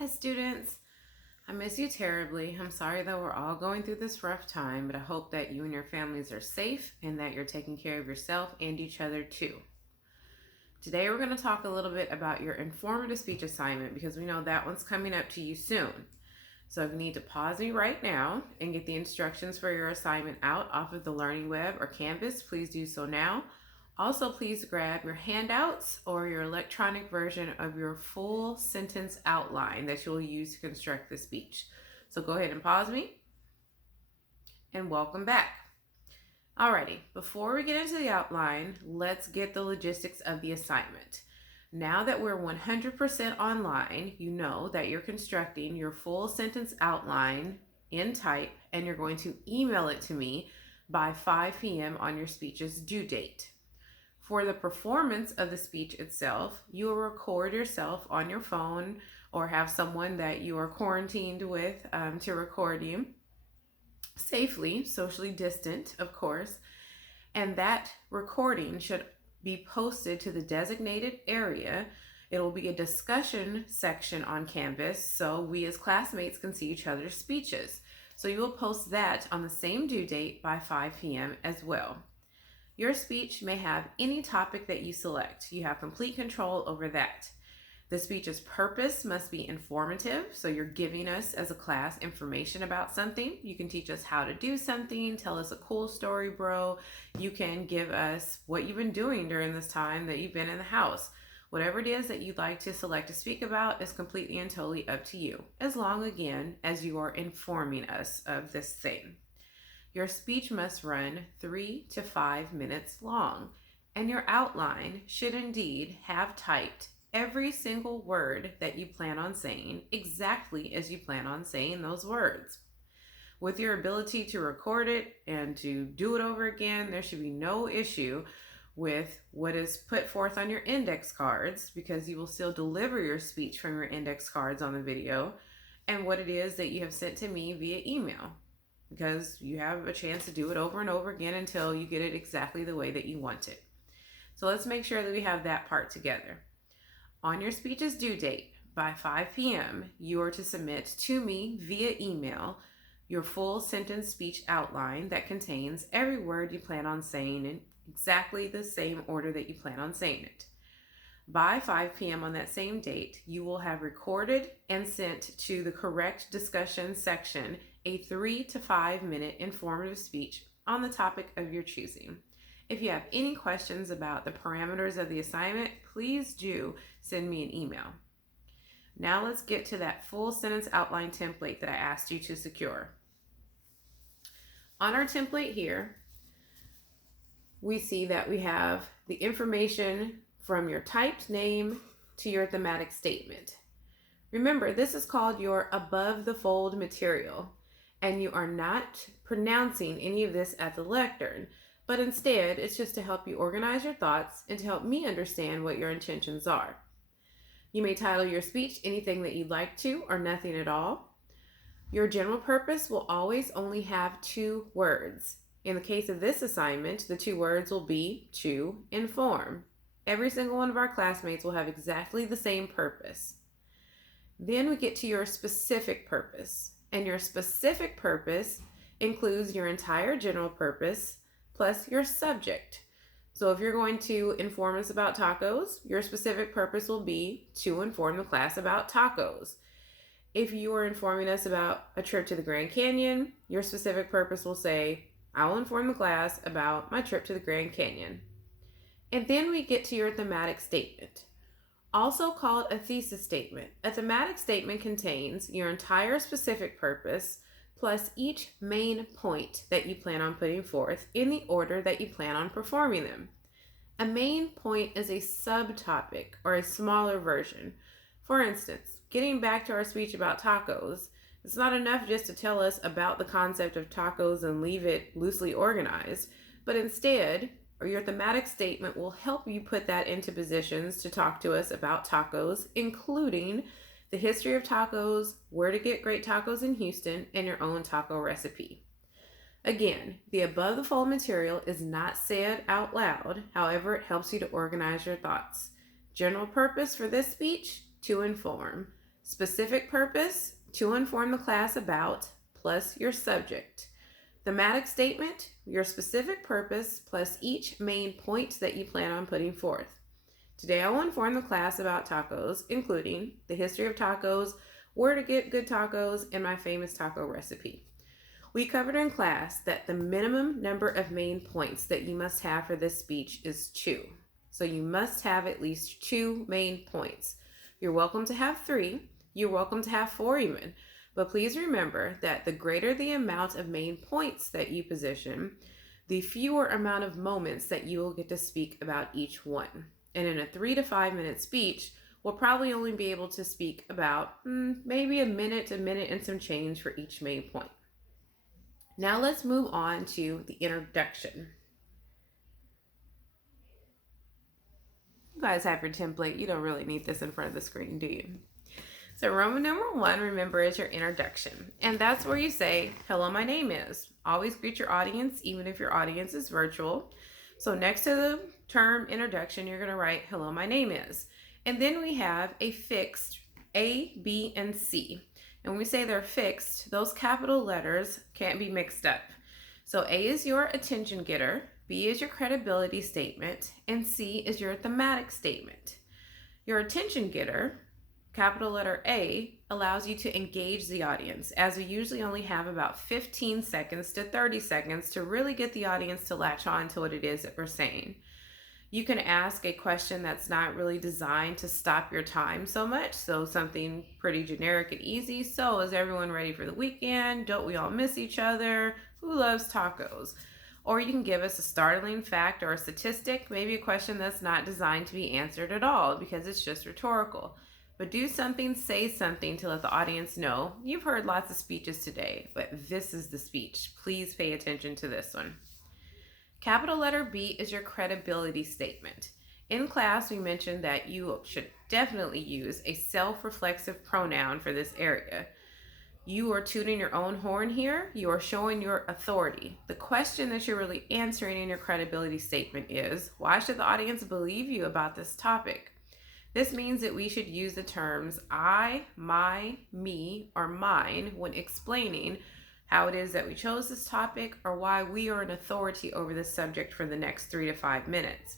Hi students, I miss you terribly. I'm sorry that we're all going through this rough time, but I hope that you and your families are safe and that you're taking care of yourself and each other too. Today we're going to talk a little bit about your informative speech assignment because we know that one's coming up to you soon. So if you need to pause me right now and get the instructions for your assignment out off of the Learning Web or Canvas, please do so now. Also, please grab your handouts or your electronic version of your full sentence outline that you'll use to construct the speech. So go ahead and pause me and welcome back. Alrighty, before we get into the outline, let's get the logistics of the assignment. Now that we're 100% online, you know that you're constructing your full sentence outline in type and you're going to email it to me by 5 p.m. on your speech's due date. For the performance of the speech itself, you will record yourself on your phone or have someone that you are quarantined with to record you safely, socially distant, of course, and that recording should be posted to the designated area. It will be a discussion section on Canvas so we as classmates can see each other's speeches. So you will post that on the same due date by 5 p.m. as well. Your speech may have any topic that you select. You have complete control over that. The speech's purpose must be informative, so you're giving us as a class information about something. You can teach us how to do something, tell us a cool story, bro. You can give us what you've been doing during this time that you've been in the house. Whatever it is that you'd like to select to speak about is completely and totally up to you, as long, again, as you are informing us of this thing. Your speech must run 3 to 5 minutes long, and your outline should indeed have typed every single word that you plan on saying exactly as you plan on saying those words. With your ability to record it and to do it over again, there should be no issue with what is put forth on your index cards, because you will still deliver your speech from your index cards on the video, and what it is that you have sent to me via email, because you have a chance to do it over and over again until you get it exactly the way that you want it. So let's make sure that we have that part together. On your speech's due date, by 5 p.m., you are to submit to me via email your full sentence speech outline that contains every word you plan on saying in exactly the same order that you plan on saying it. By 5 p.m. on that same date, you will have recorded and sent to the correct discussion section a 3 to 5 minute informative speech on the topic of your choosing. If you have any questions about the parameters of the assignment, please do send me an email. Now let's get to that full sentence outline template that I asked you to secure. On our template here, we see that we have the information from your typed name to your thematic statement. Remember, this is called your above the fold material, and you are not pronouncing any of this at the lectern, but instead it's just to help you organize your thoughts and to help me understand what your intentions are. You may title your speech anything that you'd like to, or nothing at all. Your general purpose will always only have 2 words. In the case of this assignment, the 2 words will be to inform. Every single one of our classmates will have exactly the same purpose. Then we get to your specific purpose, and your specific purpose includes your entire general purpose plus your subject. So if you're going to inform us about tacos, your specific purpose will be to inform the class about tacos. If you are informing us about a trip to the Grand Canyon, your specific purpose will say, I will inform the class about my trip to the Grand Canyon. And then we get to your thematic statement, also called a thesis statement. A thematic statement contains your entire specific purpose plus each main point that you plan on putting forth in the order that you plan on performing them. A main point is a subtopic or a smaller version. For instance, getting back to our speech about tacos, it's not enough just to tell us about the concept of tacos and leave it loosely organized, but instead, or your thematic statement will help you put that into positions to talk to us about tacos, including the history of tacos, where to get great tacos in Houston, and your own taco recipe. Again, the above the fold material is not said out loud, however, it helps you to organize your thoughts. General purpose for this speech, to inform. Specific purpose, to inform the class about, plus your subject. Thematic statement, your specific purpose plus each main point that you plan on putting forth. Today I will inform the class about tacos, including the history of tacos, where to get good tacos, and my famous taco recipe. We covered in class that the minimum number of main points that you must have for this speech is 2. So you must have at least 2 main points. You're welcome to have 3. You're welcome to have 4 even. But please remember that the greater the amount of main points that you position, the fewer amount of moments that you will get to speak about each one. And in a 3 to 5 minute speech, we'll probably only be able to speak about maybe a minute and some change for each main point. Now let's move on to the introduction. You guys have your template. You don't really need this in front of the screen, do you? So Roman number 1, remember, is your introduction. And that's where you say, hello, my name is. Always greet your audience, even if your audience is virtual. So next to the term introduction, you're going to write, hello, my name is. And then we have a fixed A, B, and C. And when we say they're fixed, those capital letters can't be mixed up. So A is your attention getter, B is your credibility statement, and C is your thematic statement. Your attention getter, capital letter A, allows you to engage the audience, as we usually only have about 15 seconds to 30 seconds to really get the audience to latch on to what it is that we're saying. You can ask a question that's not really designed to stop your time so much, so something pretty generic and easy. So, is everyone ready for the weekend? Don't we all miss each other? Who loves tacos? Or you can give us a startling fact or a statistic, maybe a question that's not designed to be answered at all because it's just rhetorical. But do something, say something to let the audience know. You've heard lots of speeches today, but this is the speech. Please pay attention to this one. Capital letter B is your credibility statement. In class, we mentioned that you should definitely use a self-reflexive pronoun for this area. You are tooting your own horn here. You are showing your authority. The question that you're really answering in your credibility statement is, why should the audience believe you about this topic? This means that we should use the terms I, my, me, or mine when explaining how it is that we chose this topic or why we are an authority over this subject for the next 3 to 5 minutes.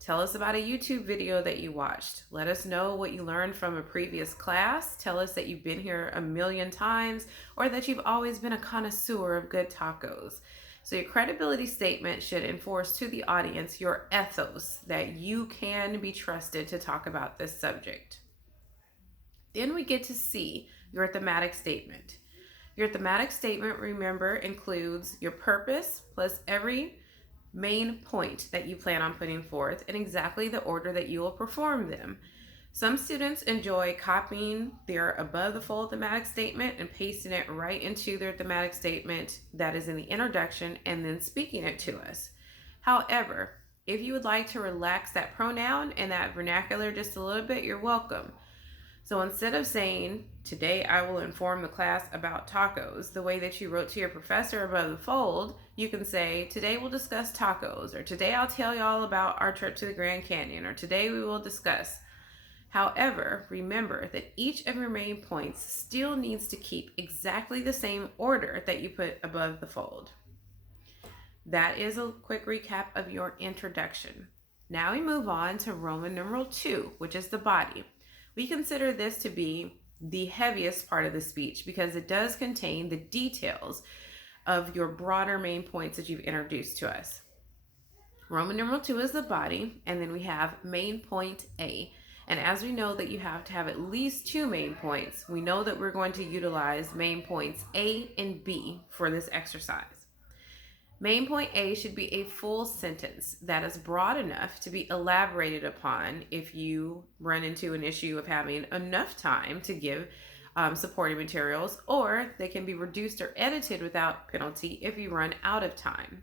Tell us about a YouTube video that you watched. Let us know what you learned from a previous class. Tell us that you've been here a million times or that you've always been a connoisseur of good tacos. So your credibility statement should enforce to the audience your ethos that you can be trusted to talk about this subject. Then we get to see your thematic statement. Your thematic statement, remember, includes your purpose plus every main point that you plan on putting forth in exactly the order that you will perform them. Some students enjoy copying their above the fold thematic statement and pasting it right into their thematic statement that is in the introduction and then speaking it to us. However, if you would like to relax that pronoun and that vernacular just a little bit, you're welcome. So instead of saying, today I will inform the class about tacos, the way that you wrote to your professor above the fold, you can say, today we'll discuss tacos, or today I'll tell y'all about our trip to the Grand Canyon, or today we will discuss. However, remember that each of your main points still needs to keep exactly the same order that you put above the fold. That is a quick recap of your introduction. Now we move on to Roman numeral 2, which is the body. We consider this to be the heaviest part of the speech because it does contain the details of your broader main points that you've introduced to us. Roman numeral 2 is the body, and then we have main point A. And as we know that you have to have at least 2 main points, we know that we're going to utilize main points A and B for this exercise. Main point A should be a full sentence that is broad enough to be elaborated upon if you run into an issue of having enough time to give supporting materials, or they can be reduced or edited without penalty if you run out of time.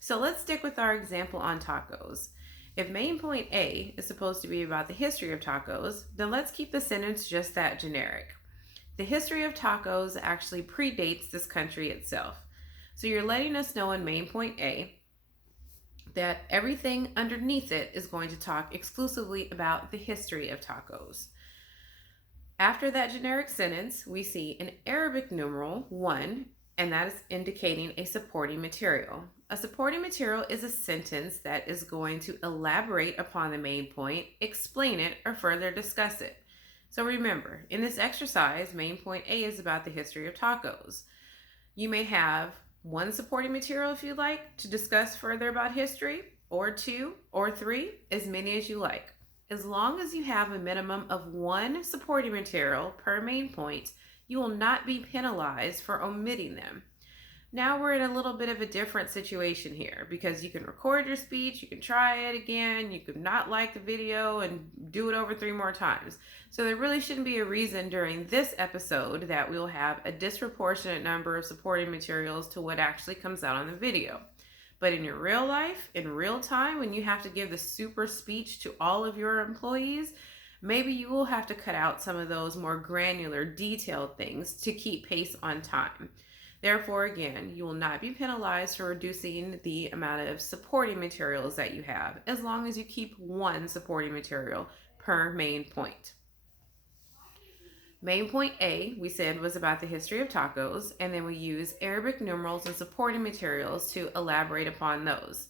So let's stick with our example on tacos. If main point A is supposed to be about the history of tacos, then let's keep the sentence just that generic. The history of tacos actually predates this country itself. So you're letting us know in main point A that everything underneath it is going to talk exclusively about the history of tacos. After that generic sentence, we see an Arabic numeral 1, and that is indicating a supporting material. A supporting material is a sentence that is going to elaborate upon the main point, explain it, or further discuss it. So remember, in this exercise, main point A is about the history of tacos. You may have one supporting material if you'd like to discuss further about history, or two, or three, as many as you like. As long as you have a minimum of one supporting material per main point, you will not be penalized for omitting them. Now we're in a little bit of a different situation here because you can record your speech, you can try it again, you can not like the video and do it over 3 more times. So there really shouldn't be a reason during this episode that we'll have a disproportionate number of supporting materials to what actually comes out on the video. But in your real life, in real time, when you have to give the super speech to all of your employees, maybe you will have to cut out some of those more granular, detailed things to keep pace on time. Therefore, again, you will not be penalized for reducing the amount of supporting materials that you have, as long as you keep one supporting material per main point. Main point A, we said, was about the history of tacos, and then we use Arabic numerals and supporting materials to elaborate upon those.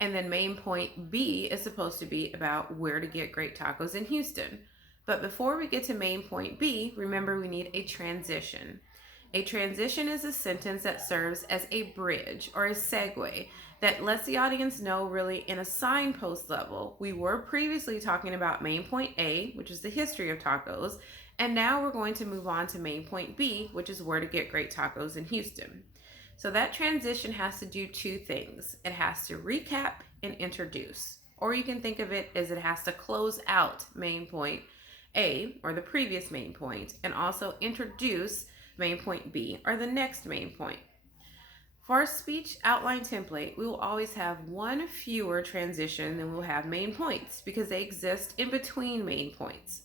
And then main point B is supposed to be about where to get great tacos in Houston. But before we get to main point B, remember we need a transition. A transition is a sentence that serves as a bridge or a segue that lets the audience know, really in a signpost level, we were previously talking about main point A, which is the history of tacos, and now we're going to move on to main point B, which is where to get great tacos in Houston. So that transition has to do 2 things. It has to recap and introduce. Or you can think of it as it has to close out main point A, or the previous main point, and also introduce main point B, or the next main point. For our speech outline template, we will always have one fewer transition than we'll have main points because they exist in between main points.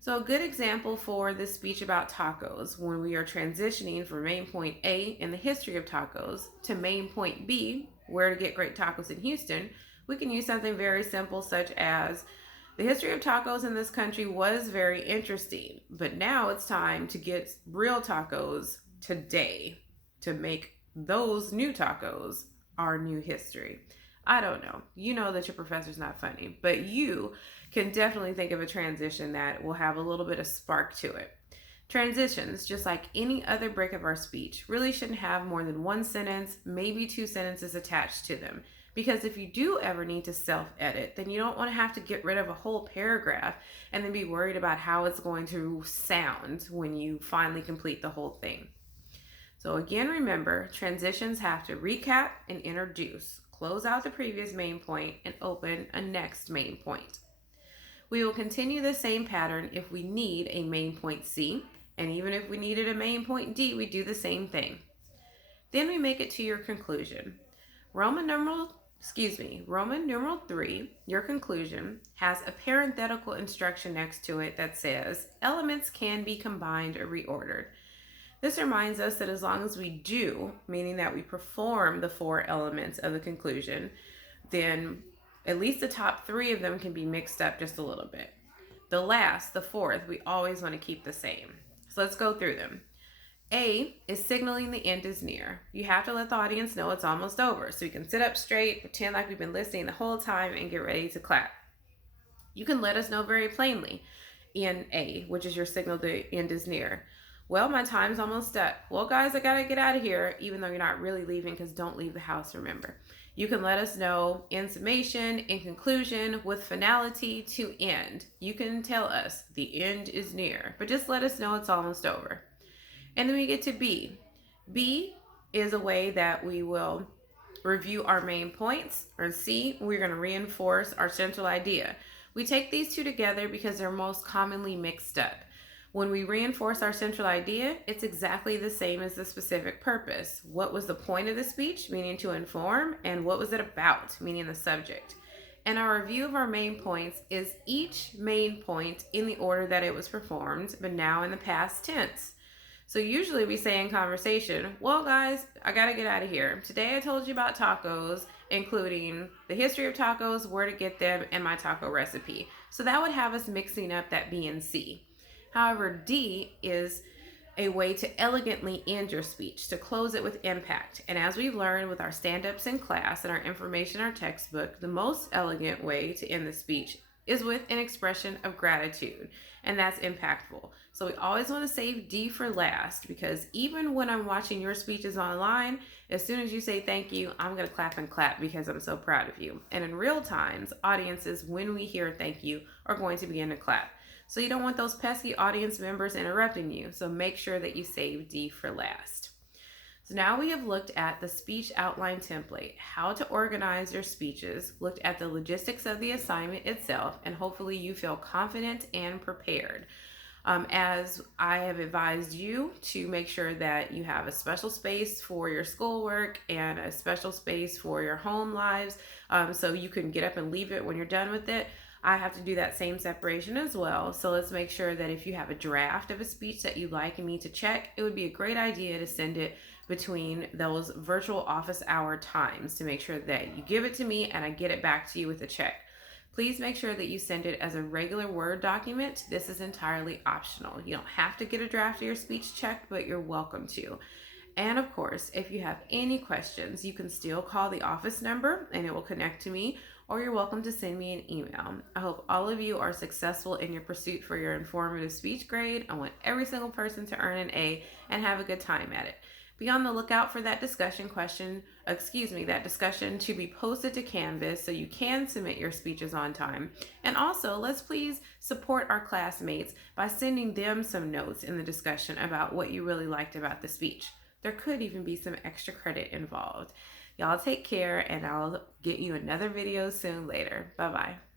So a good example for this speech about tacos, when we are transitioning from main point A in the history of tacos to main point B, where to get great tacos in Houston, we can use something very simple such as, the history of tacos in this country was very interesting, but now it's time to get real tacos today to make those new tacos our new history. I don't know. You know that your professor's not funny, but you can definitely think of a transition that will have a little bit of spark to it. Transitions, just like any other break of our speech, really shouldn't have more than 1 sentence, maybe 2 sentences attached to them. Because if you do ever need to self-edit, then you don't want to have to get rid of a whole paragraph and then be worried about how it's going to sound when you finally complete the whole thing. So again, remember, transitions have to recap and introduce, close out the previous main point, and open a next main point. We will continue the same pattern if we need a main point C, and even if we needed a main point D, we do the same thing. Then we make it to your conclusion. Roman numeral 3, your conclusion, has a parenthetical instruction next to it that says elements can be combined or reordered. This reminds us that as long as we do, meaning that we perform the 4 elements of the conclusion, then at least the top 3 of them can be mixed up just a little bit. The 4th, we always want to keep the same. So let's go through them. A is signaling the end is near. You have to let the audience know it's almost over. So you can sit up straight, pretend like we've been listening the whole time, and get ready to clap. You can let us know very plainly in A, which is your signal the end is near. Well, my time's almost up. Well, guys, I gotta get out of here, even though you're not really leaving, because don't leave the house, remember. You can let us know in summation, in conclusion, with finality to end. You can tell us the end is near, but just let us know it's almost over. And then we get to B. B is a way that we will review our main points, or C, we're going to reinforce our central idea. We take these 2 together because they're most commonly mixed up. When we reinforce our central idea, it's exactly the same as the specific purpose. What was the point of the speech, meaning to inform, and what was it about, meaning the subject. And our review of our main points is each main point in the order that it was performed, but now in the past tense. So usually we say in conversation, well guys, I gotta get out of here. Today I told you about tacos, including the history of tacos, where to get them, and my taco recipe. So that would have us mixing up that B and C. However, D is a way to elegantly end your speech, to close it with impact. And as we've learned with our stand-ups in class and our information in our textbook, the most elegant way to end the speech is with an expression of gratitude, and that's impactful. So we always want to save D for last, because even when I'm watching your speeches online, as soon as you say thank you, I'm going to clap and clap because I'm so proud of you. And in real times, audiences, when we hear thank you, are going to begin to clap. So you don't want those pesky audience members interrupting you. So make sure that you save D for last. So now we have looked at the speech outline template, how to organize your speeches, looked at the logistics of the assignment itself, and hopefully you feel confident and prepared. As I have advised you to make sure that you have a special space for your schoolwork and a special space for your home lives, so you can get up and leave it when you're done with it. I have to do that same separation as well. So let's make sure that if you have a draft of a speech that you'd like me to check, it would be a great idea to send it between those virtual office hour times to make sure that you give it to me and I get it back to you with a check. Please make sure that you send it as a regular Word document. This is entirely optional. You don't have to get a draft of your speech checked, but you're welcome to. And of course, if you have any questions, you can still call the office number and it will connect to me, or you're welcome to send me an email. I hope all of you are successful in your pursuit for your informative speech grade. I want every single person to earn an A and have a good time at it. Be on the lookout for that discussion to be posted to Canvas so you can submit your speeches on time. And also, let's please support our classmates by sending them some notes in the discussion about what you really liked about the speech. There could even be some extra credit involved. Y'all take care, and I'll get you another video soon later. Bye-bye.